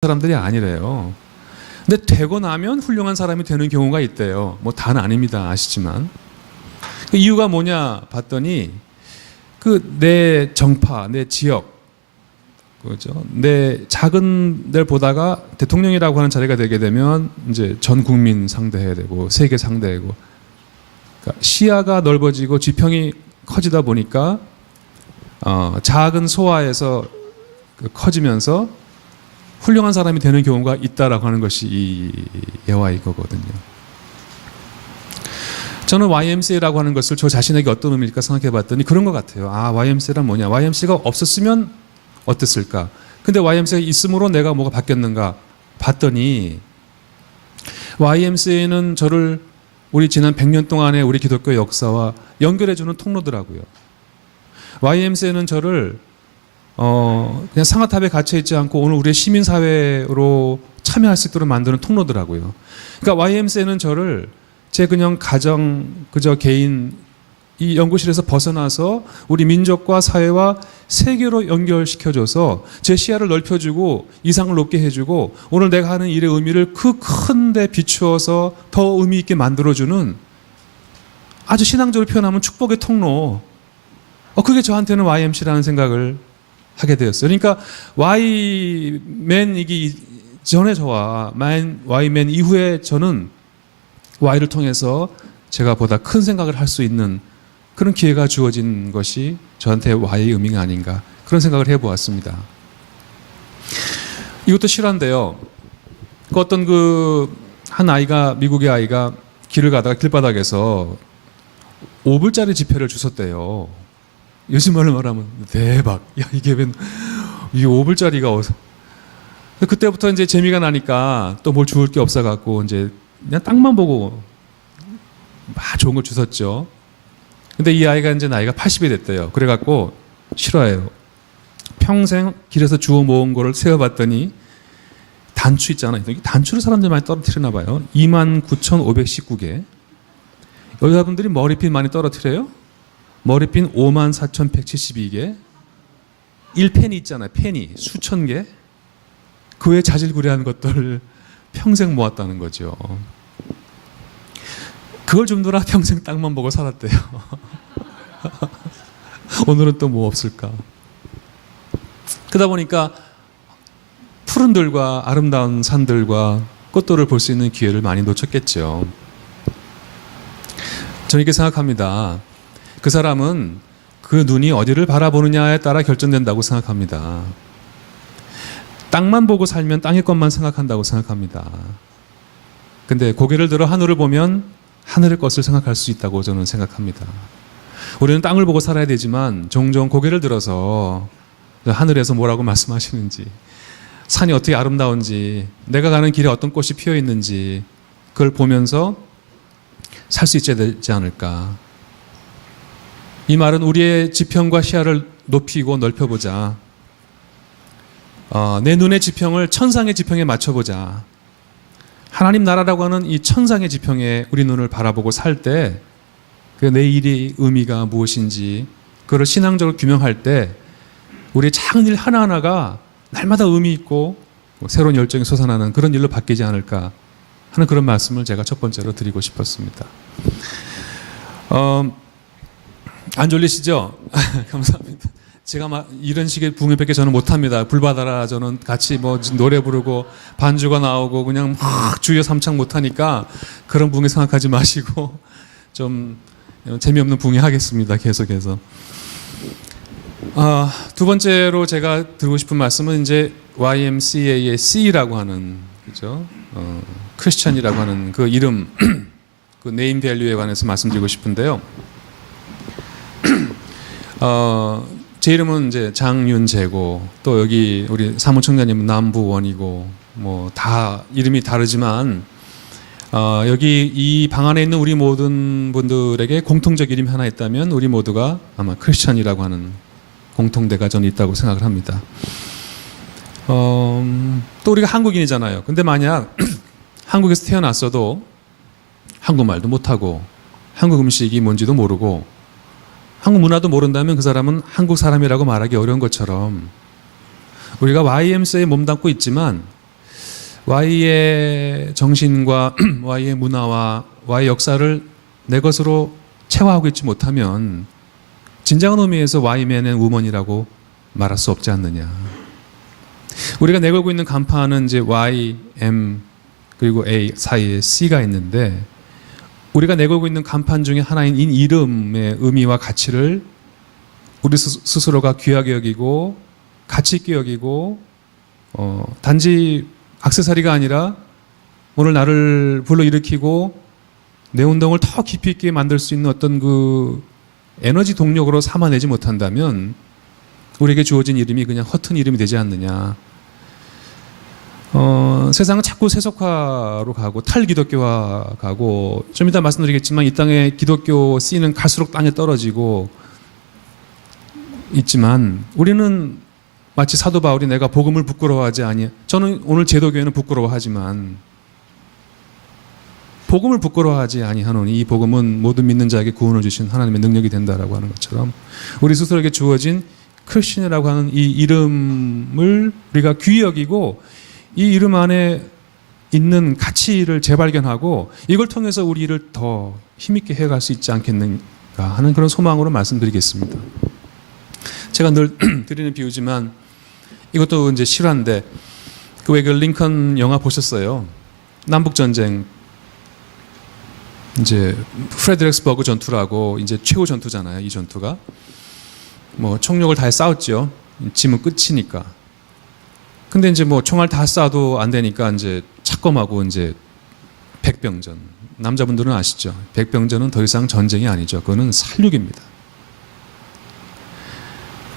사람들이 아니래요. 근데 되고 나면 훌륭한 사람이 되는 경우가 있대요. 뭐 다는 아닙니다. 아시지만. 그 이유가 뭐냐 봤더니 그 내 정파, 내 지역, 그죠? 내 작은 데를 보다가 대통령이라고 하는 자리가 되게 되면 이제 전 국민 상대해야 되고 세계 상대하고, 그러니까 시야가 넓어지고 지평이 커지다 보니까 작은 소아에서 커지면서 훌륭한 사람이 되는 경우가 있다라고 하는 것이 이 예화의 거거든요. 저는 YMCA라고 하는 것을 저 자신에게 어떤 의미일까 생각해 봤더니 그런 것 같아요. 아, YMCA란 뭐냐? YMCA가 없었으면 어땠을까? 근데 YMCA가 있음으로 내가 뭐가 바뀌었는가? 봤더니 YMCA는 저를 우리 지난 100년 동안의 우리 기독교 역사와 연결해주는 통로더라고요. YMCA는 저를 그냥 상아탑에 갇혀있지 않고 오늘 우리의 시민사회로 참여할 수 있도록 만드는 통로더라고요. 그러니까 YMCA는 저를 제 그냥 가정, 그저 개인 이 연구실에서 벗어나서 우리 민족과 사회와 세계로 연결시켜줘서 제 시야를 넓혀주고 이상을 높게 해주고 오늘 내가 하는 일의 의미를 그 큰 데 비추어서 더 의미 있게 만들어주는, 아주 신앙적으로 표현하면 축복의 통로. 그게 저한테는 YMC라는 생각을 하게 되었어요. 그러니까 Y맨이기 전에 저와 Y맨 이후에 저는 Y를 통해서 제가 보다 큰 생각을 할 수 있는 그런 기회가 주어진 것이 저한테 Y의 의미가 아닌가, 그런 생각을 해보았습니다. 이것도 실화인데요. 어떤 한 아이가, 미국의 아이가 길을 가다가 길바닥에서 5불짜리 지폐를 주웠대요. 요즘 말로 말하면 대박. 야, 이게 5불짜리가 어디서. 그때부터 이제 재미가 나니까 또 뭘 주울 게 없어갖고 이제 그냥 땅만 보고 막 좋은 걸 주웠죠. 근데 이 아이가 이제 나이가 80이 됐대요. 그래갖고 싫어해요. 평생 길에서 주워 모은 거를 세어봤더니 단추 있잖아요. 단추를 사람들이 많이 떨어뜨리나 봐요. 29,519개. 여자분들이 머리핀 많이 떨어뜨려요? 머리핀 54,172개. 1펜이 있잖아요. 펜이 수천 개. 그 외에 자질구레한 것들을 평생 모았다는 거죠. 그걸 줍느라 평생 땅만 보고 살았대요. 오늘은 또 뭐 없을까? 그러다 보니까 푸른 들과 아름다운 산들과 꽃들을 볼 수 있는 기회를 많이 놓쳤겠죠. 저는 이렇게 생각합니다. 그 사람은 그 눈이 어디를 바라보느냐에 따라 결정된다고 생각합니다. 땅만 보고 살면 땅의 것만 생각한다고 생각합니다. 근데 고개를 들어 하늘을 보면 하늘의 것을 생각할 수 있다고 저는 생각합니다. 우리는 땅을 보고 살아야 되지만 종종 고개를 들어서 하늘에서 뭐라고 말씀하시는지, 산이 어떻게 아름다운지, 내가 가는 길에 어떤 꽃이 피어 있는지 그걸 보면서 살 수 있어야 되지 않을까. 이 말은 우리의 지평과 시야를 높이고 넓혀보자. 내 눈의 지평을 천상의 지평에 맞춰보자. 하나님 나라라고 하는 이 천상의 지평에 우리 눈을 바라보고 살 때 그 내 일의 의미가 무엇인지 그걸 신앙적으로 규명할 때 우리의 작은 일 하나하나가 날마다 의미 있고 새로운 열정이 솟아나는 그런 일로 바뀌지 않을까 하는 그런 말씀을 제가 첫 번째로 드리고 싶었습니다. 안 졸리시죠? 감사합니다. 제가 이런 식의 부흥회밖에 저는 못합니다. 불바다라 저는 같이 노래 부르고 반주가 나오고 그냥 막 주여 삼창 못하니까 그런 부흥회 생각하지 마시고 좀 재미없는 부흥회 하겠습니다. 계속해서. 두 번째로 제가 드리고 싶은 말씀은 이제 YMCA의 C라고 하는, 그죠? 크리스천이라고 하는 그 이름, 그 네임 밸류에 관해서 말씀드리고 싶은데요. 제 이름은 이제 장윤재고 또 여기 우리 사무총장님은 남부원이고 뭐 다 이름이 다르지만 여기 이 방 안에 있는 우리 모든 분들에게 공통적 이름이 하나 있다면 우리 모두가 아마 크리스천이라고 하는 공통대가 저는 있다고 생각을 합니다. 또 우리가 한국인이잖아요. 근데 만약 한국에서 태어났어도 한국말도 못하고 한국 음식이 뭔지도 모르고 한국 문화도 모른다면 그 사람은 한국 사람이라고 말하기 어려운 것처럼 우리가 YMCA에 몸담고 있지만 Y의 정신과 Y의 문화와 Y의 역사를 내 것으로 체화하고 있지 못하면 진정한 의미에서 Y맨 앤 우먼이라고 말할 수 없지 않느냐. 우리가 내걸고 있는 간판은 이제 Y, M 그리고 A 사이에 C가 있는데 우리가 내걸고 있는 간판 중에 하나인 이 이름의 의미와 가치를 우리 스스로가 귀하게 여기고 가치 있게 여기고 단지 액세서리가 아니라 오늘 나를 불러일으키고 내 운동을 더 깊이 있게 만들 수 있는 어떤 그 에너지 동력으로 삼아내지 못한다면 우리에게 주어진 이름이 그냥 허튼 이름이 되지 않느냐. 세상은 자꾸 세속화로 가고 탈기독교화 가고 좀 이따 말씀드리겠지만 이 땅에 기독교 씨는 갈수록 땅에 떨어지고 있지만 우리는 마치 사도 바울이 내가 복음을 부끄러워하지 아니. 저는 오늘 제도교회는 부끄러워하지만 복음을 부끄러워하지 아니하노니 이 복음은 모든 믿는 자에게 구원을 주신 하나님의 능력이 된다라고 하는 것처럼 우리 스스로에게 주어진 크리스천이라고 하는 이 이름을 우리가 귀히 여기고 이 이름 안에 있는 가치를 재발견하고 이걸 통해서 우리 일을 더 힘있게 해갈 수 있지 않겠는가 하는 그런 소망으로 말씀드리겠습니다. 제가 늘 드리는 비유지만 이것도 이제 실화인데 그 왜 그 링컨 영화 보셨어요? 남북 전쟁 이제 프레드렉스버그 전투라고 이제 최후 전투잖아요. 이 전투가 뭐 총력을 다해 싸웠죠. 짐은 끝이니까. 근데 이제 뭐 총알 다 쏴도 안 되니까 이제 착검하고 이제 백병전. 남자분들은 아시죠? 백병전은 더 이상 전쟁이 아니죠. 그거는 살육입니다.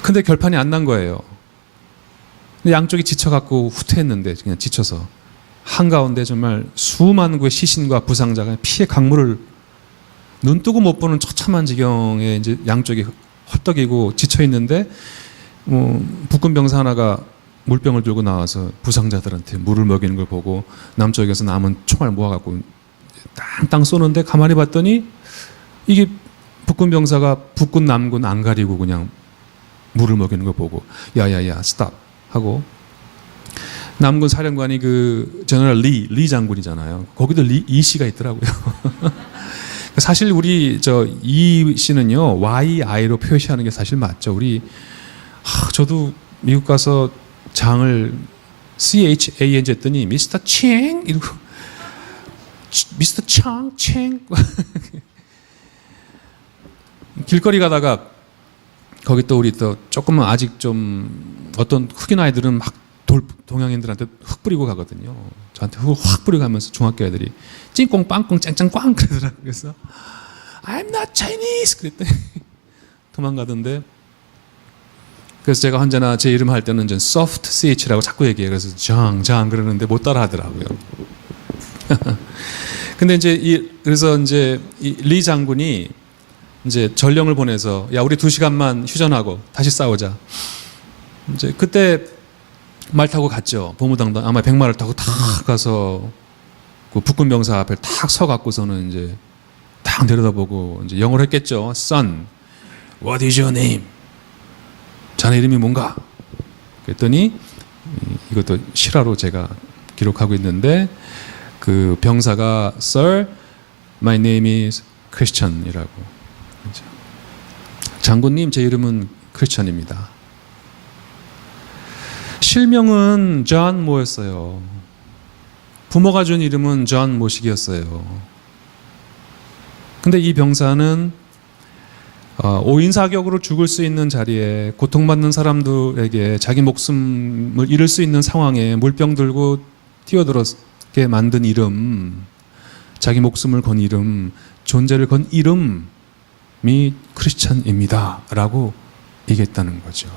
근데 결판이 안 난 거예요. 근데 양쪽이 지쳐갖고 후퇴했는데 그냥 지쳐서 한가운데 정말 수만 구의 시신과 부상자가 피의 강물을 눈 뜨고 못 보는 처참한 지경에 이제 양쪽이 헐떡이고 지쳐 있는데 북군 병사 하나가 물병을 들고 나와서 부상자들한테 물을 먹이는 걸 보고 남쪽에서 남은 총알 모아갖고 땅땅 쏘는데 가만히 봤더니 이게 북군 병사가 북군 남군 안 가리고 그냥 물을 먹이는 걸 보고 야야야 스탑 하고 남군 사령관이 그 제너럴 리 장군이잖아요. 거기도 이 씨가 있더라고요. 사실 우리 이 씨는요 YI로 표시하는 게 사실 맞죠. 우리 저도 미국 가서 장을 CHANG 했더니 미스터 칭 이러고 미스터 칭 길거리 가다가 거기 또 우리 또 조금은 아직 좀 어떤 흑인 아이들은 막 동양인들한테 흙 뿌리고 가거든요. 저한테 확 뿌리고 가면서 중학교 애들이 찡꽁 빵꽁 짱짱꽝 그러더라고요. 그래서 I'm not Chinese 그랬더니 도망가던데. 그래서 제가 언제나 제 이름 할 때는 soft ch라고 자꾸 얘기해요. 그래서 장 그러는데 못 따라 하더라고요. 근데 이제 그래서 이제 리 장군이 이제 전령을 보내서 야 우리 2시간만 휴전하고 다시 싸우자. 이제 그때 말 타고 갔죠. 보무당당 아마 백마를 타고 탁 가서 그 북군 병사 앞에 탁 서갖고서는 이제 탁 내려다보고 이제 영어로 했겠죠. Son, what is your name? 자네 이름이 뭔가? 그랬더니 이것도 실화로 제가 기록하고 있는데 그 병사가 Sir, my name is Christian이라고. 장군님 제 이름은 크리스천입니다. 실명은 존 모였어요. 부모가 준 이름은 존 모식이었어요. 근데 이 병사는 5인 사격으로 죽을 수 있는 자리에 고통받는 사람들에게 자기 목숨을 잃을 수 있는 상황에 물병 들고 뛰어들었게 만든 이름, 자기 목숨을 건 이름, 존재를 건 이름이 크리스찬입니다 라고 얘기했다는 거죠.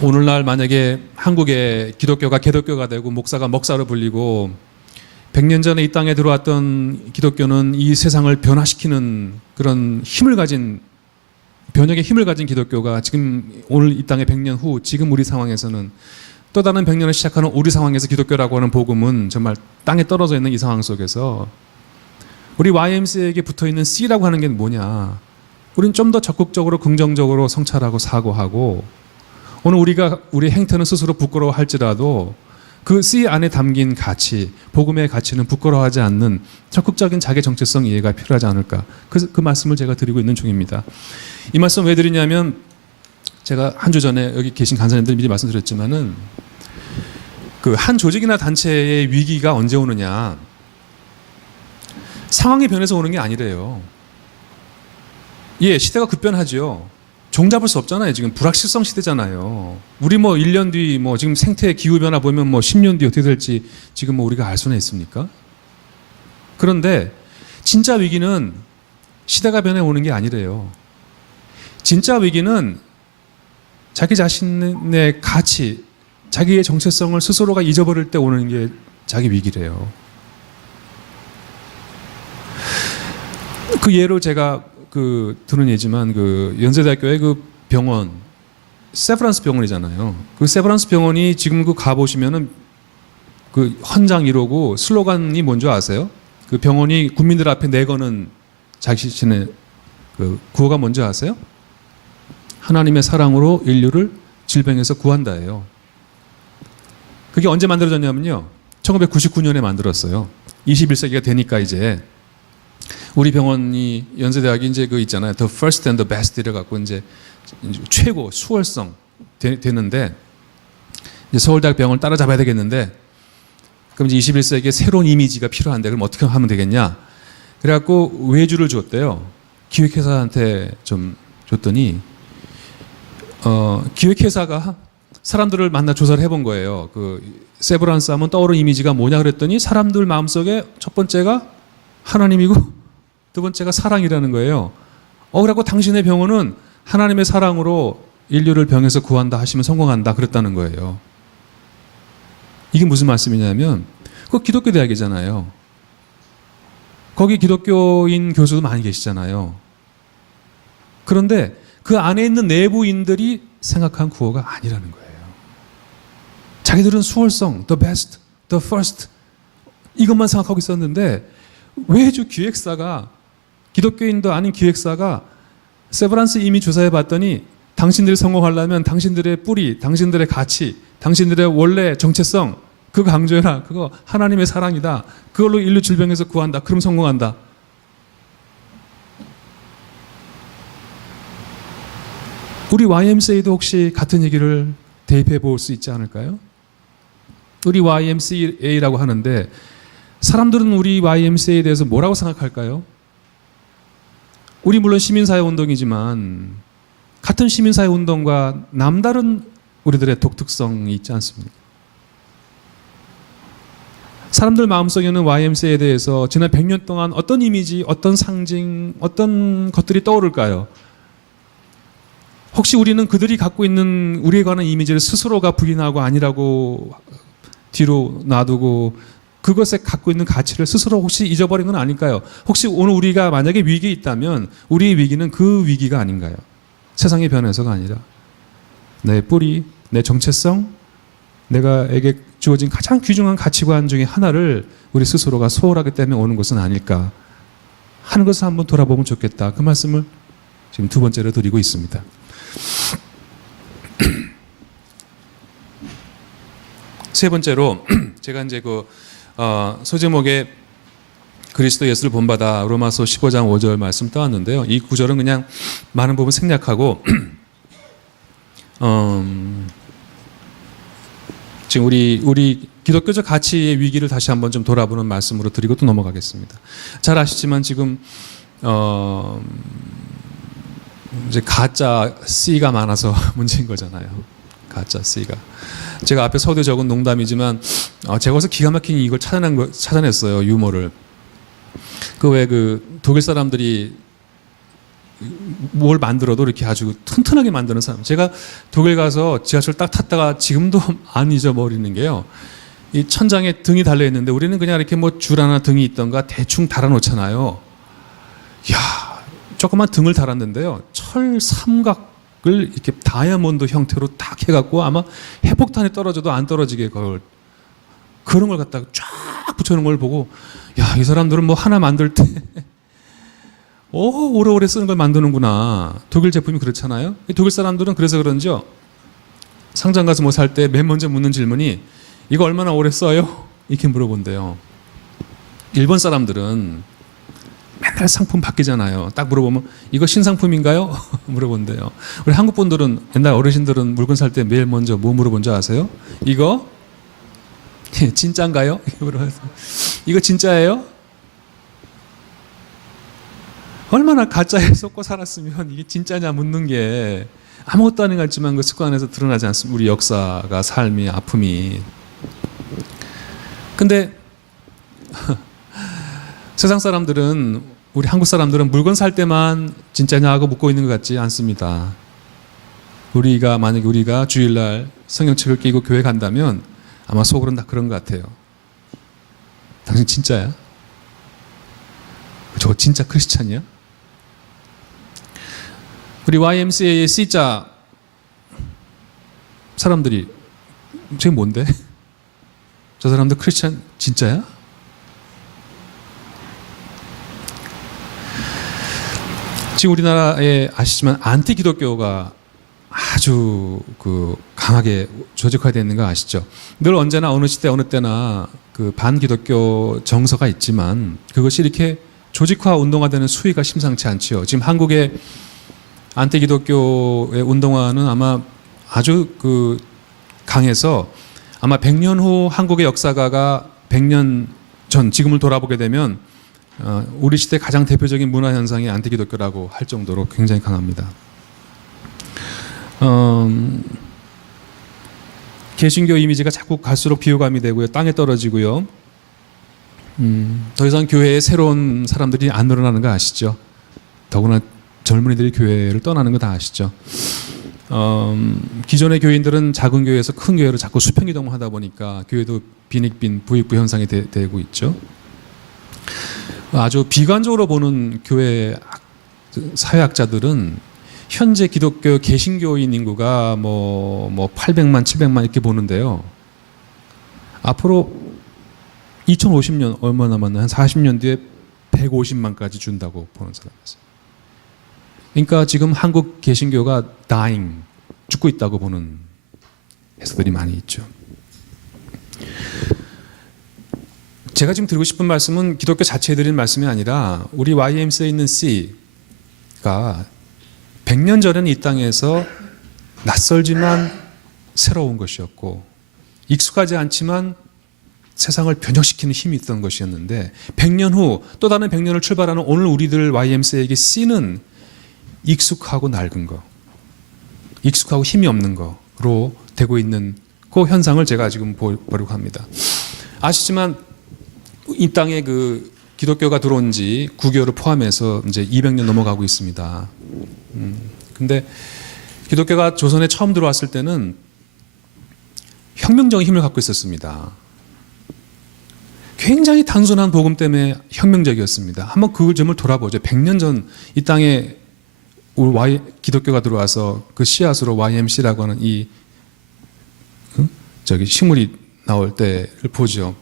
오늘날 만약에 한국의 기독교가 개독교가 되고 목사가 먹사로 불리고 100년 전에 이 땅에 들어왔던 기독교는 이 세상을 변화시키는 그런 힘을 가진 변혁의 힘을 가진 기독교가 지금 오늘 이 땅에 100년 후 지금 우리 상황에서는 또 다른 100년을 시작하는 우리 상황에서 기독교라고 하는 복음은 정말 땅에 떨어져 있는 이 상황 속에서 우리 YMCA에게 붙어있는 C라고 하는 게 뭐냐. 우린 좀 더 적극적으로 긍정적으로 성찰하고 사고하고 오늘 우리 행태는 스스로 부끄러워할지라도 그 C 안에 담긴 가치, 복음의 가치는 부끄러워하지 않는 적극적인 자기 정체성 이해가 필요하지 않을까. 그 말씀을 제가 드리고 있는 중입니다. 이 말씀 왜 드리냐면 제가 한 주 전에 여기 계신 간사님들 미리 말씀드렸지만은 그 한 조직이나 단체의 위기가 언제 오느냐. 상황이 변해서 오는 게 아니래요. 예, 시대가 급변하죠. 종잡을 수 없잖아요. 지금 불확실성 시대잖아요. 우리 뭐 1년 뒤 뭐 지금 생태 기후 변화 보면 뭐 10년 뒤 어떻게 될지 지금 뭐 우리가 알 수는 있습니까? 그런데 진짜 위기는 시대가 변해 오는 게 아니래요. 진짜 위기는 자기 자신의 가치, 자기의 정체성을 스스로가 잊어버릴 때 오는 게 자기 위기래요. 그 예로 제가 드는 예지만 연세대학교의 그 병원 세브란스 병원이잖아요. 그 세브란스 병원이 지금 가 보시면은 그 헌장 1호고 슬로건이 뭔지 아세요? 그 병원이 국민들 앞에 내거는 자신의 그 구호가 뭔지 아세요? 하나님의 사랑으로 인류를 질병에서 구한다예요. 그게 언제 만들어졌냐면요. 1999년에 만들었어요. 21세기가 되니까 이제 우리 병원이 연세대학이 이제 있잖아요. The first and the best 이래 갖고 이제 최고 수월성 되는데 이제 서울대학 병원을 따라잡아야 되겠는데 그럼 이제 21세기에 새로운 이미지가 필요한데 그럼 어떻게 하면 되겠냐? 그래 갖고 외주를 줬대요. 기획회사한테 좀 줬더니 기획회사가 사람들을 만나 조사를 해본 거예요. 세브란스 하면 떠오르는 이미지가 뭐냐 그랬더니 사람들 마음속에 첫 번째가 하나님이고 두 번째가 사랑이라는 거예요. 그래갖고 당신의 병원은 하나님의 사랑으로 인류를 병에서 구한다 하시면 성공한다 그랬다는 거예요. 이게 무슨 말씀이냐면 그 기독교 대학이잖아요. 거기 기독교인 교수도 많이 계시잖아요. 그런데 그 안에 있는 내부인들이 생각한 구호가 아니라는 거예요. 자기들은 수월성, the best, the first 이것만 생각하고 있었는데 외주 기획사가 기독교인도 아닌 기획사가 세브란스 이미 조사해 봤더니 당신들이 성공하려면 당신들의 뿌리, 당신들의 가치, 당신들의 원래 정체성 그거 강조해라. 그거 하나님의 사랑이다. 그걸로 인류 질병에서 구한다. 그럼 성공한다. 우리 YMCA도 혹시 같은 얘기를 대입해 볼 수 있지 않을까요? 우리 YMCA라고 하는데 사람들은 우리 YMCA에 대해서 뭐라고 생각할까요? 우리 물론 시민사회 운동이지만 같은 시민사회 운동과 남다른 우리들의 독특성이 있지 않습니까? 사람들 마음속에는 YMCA에 대해서 지난 100년 동안 어떤 이미지, 어떤 상징, 어떤 것들이 떠오를까요? 혹시 우리는 그들이 갖고 있는 우리에 관한 이미지를 스스로가 부인하고 아니라고 뒤로 놔두고 그것에 갖고 있는 가치를 스스로 혹시 잊어버린 건 아닐까요? 혹시 오늘 우리가 만약에 위기에 있다면 우리의 위기는 그 위기가 아닌가요? 세상의 변해서가 아니라 내 뿌리, 내 정체성, 내가에게 주어진 가장 귀중한 가치관 중에 하나를 우리 스스로가 소홀하기 때문에 오는 것은 아닐까 하는 것을 한번 돌아보면 좋겠다. 그 말씀을 지금 두 번째로 드리고 있습니다. 세 번째로 제가 이제 소제목에 그리스도 예수를 본받아 로마서 15장 5절 말씀 떠왔는데요. 이 구절은 그냥 많은 부분 생략하고 지금 우리 기독교적 가치의 위기를 다시 한번 좀 돌아보는 말씀으로 드리고 또 넘어가겠습니다. 잘 아시지만 지금 이제 가짜 C가 많아서 문제인 거잖아요. 가짜 C가. 제가 앞에 서두에 적은 농담이지만 제가 어디서 기가 막힌 이걸 찾아냈어요. 유머를. 독일 사람들이 뭘 만들어도 이렇게 아주 튼튼하게 만드는 사람. 제가 독일 가서 지하철 딱 탔다가 지금도 안 잊어버리는 게요. 이 천장에 등이 달려 있는데 우리는 그냥 이렇게 뭐 줄 하나 등이 있던가 대충 달아놓잖아요. 이야, 조그만 등을 달았는데요. 철 삼각을 이렇게 다이아몬드 형태로 딱 해갖고 아마 핵폭탄이 떨어져도 안 떨어지게 그런 걸 갖다가 쫙 붙여놓은 걸 보고 야, 이 사람들은 뭐 하나 만들 때 오래오래 쓰는 걸 만드는구나. 독일 제품이 그렇잖아요. 독일 사람들은 그래서 그런지요. 상점 가서 뭐 살 때 맨 먼저 묻는 질문이 이거 얼마나 오래 써요? 이렇게 물어본대요. 일본 사람들은 맨날 상품 바뀌잖아요. 딱 물어보면 이거 신상품인가요? 물어본대요. 우리 한국 분들은 옛날 어르신들은 물건 살 때 매일 먼저 뭐 물어본 줄 아세요? 이거 진짜인가요? 이거 진짜예요? 얼마나 가짜에 속고 살았으면 이게 진짜냐 묻는 게 아무것도 아닌 것 같지만 그 습관 안에서 드러나지 않습니까? 우리 역사가, 삶이, 아픔이. 근데 세상 사람들은, 우리 한국 사람들은 물건 살 때만 진짜냐 하고 묻고 있는 것 같지 않습니다. 만약에 우리가 주일날 성경책을 끼고 교회 간다면 아마 속으로는 다 그런 것 같아요. 당신 진짜야? 저거 진짜 크리스찬이야? 우리 YMCA의 C자 사람들이 저게 뭔데? 저 사람들 크리스찬 진짜야? 지금 우리나라에 아시지만 안티 기독교가 아주 강하게 조직화되어 있는 거 아시죠? 늘 언제나 어느 시대 어느 때나 그 반기독교 정서가 있지만 그것이 이렇게 조직화 운동화되는 수위가 심상치 않지요. 지금 한국의 안티 기독교의 운동화는 아마 아주 강해서 아마 100년 후 한국의 역사가가 100년 전 지금을 돌아보게 되면 우리 시대 가장 대표적인 문화 현상이 안티 기독교라고 할 정도로 굉장히 강합니다. 개신교 이미지가 자꾸 갈수록 비호감이 되고요. 땅에 떨어지고요. 더 이상 교회에 새로운 사람들이 안 늘어나는 거 아시죠? 더구나 젊은이들이 교회를 떠나는 거 다 아시죠? 기존의 교인들은 작은 교회에서 큰 교회로 자꾸 수평 이동하다 보니까 교회도 빈익빈 부익부 현상이 되고 있죠. 아주 비관적으로 보는 교회 사회학자들은 현재 기독교 개신교인 인구가 뭐 800만, 700만 이렇게 보는데요. 앞으로 2050년 얼마 남았나 한 40년 뒤에 150만까지 준다고 보는 사람이 있어요. 그러니까 지금 한국 개신교가 dying, 죽고 있다고 보는 해석들이 많이 있죠. 제가 지금 드리고 싶은 말씀은 기독교 자체에 드리는 말씀이 아니라 우리 YMCA에 있는 C가 100년 전에는 이 땅에서 낯설지만 새로운 것이었고 익숙하지 않지만 세상을 변혁시키는 힘이 있던 것이었는데 100년 후 또 다른 100년을 출발하는 오늘 우리들 YMCA에게 C는 익숙하고 낡은 거, 익숙하고 힘이 없는 거로 되고 있는 그 현상을 제가 지금 보려고 합니다. 아시지만 이 땅에 기독교가 들어온 지 9개월을 포함해서 이제 200년 넘어가고 있습니다. 근데 기독교가 조선에 처음 들어왔을 때는 혁명적인 힘을 갖고 있었습니다. 굉장히 단순한 복음 때문에 혁명적이었습니다. 한번 그 점을 돌아보죠. 100년 전 이 땅에 기독교가 들어와서 그 씨앗으로 YMC라고 하는 이 식물이 나올 때를 보죠.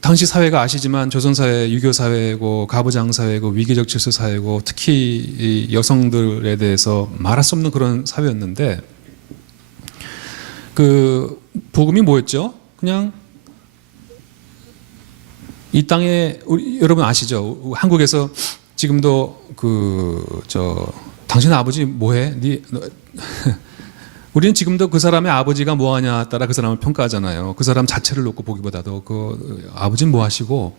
당시 사회가 아시지만 조선 사회 유교 사회고 가부장 사회고 위기적 질서 사회고 특히 여성들에 대해서 말할 수 없는 그런 사회였는데 복음이 뭐였죠? 그냥 이 땅에 여러분 아시죠? 한국에서 지금도 당신 아버지 뭐해? 우리는 지금도 그 사람의 아버지가 뭐하냐 따라 그 사람을 평가하잖아요. 그 사람 자체를 놓고 보기보다도 그 아버지는 뭐 하시고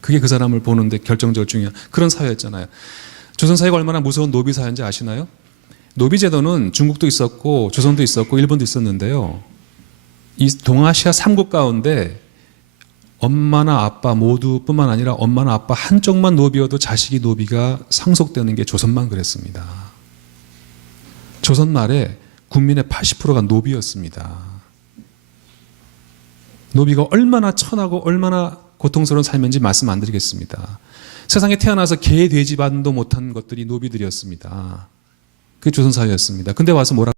그게 그 사람을 보는데 결정적으로 중요한 그런 사회였잖아요. 조선 사회가 얼마나 무서운 노비 사회인지 아시나요? 노비 제도는 중국도 있었고 조선도 있었고 일본도 있었는데요. 이 동아시아 3국 가운데 엄마나 아빠 모두뿐만 아니라 엄마나 아빠 한쪽만 노비여도 자식이 노비가 상속되는 게 조선만 그랬습니다. 조선 말에 국민의 80%가 노비였습니다. 노비가 얼마나 천하고 얼마나 고통스러운 삶인지 말씀 안 드리겠습니다. 세상에 태어나서 개, 돼지 반도 못한 것들이 노비들이었습니다. 그게 조선 사회였습니다. 근데 와서 뭐라고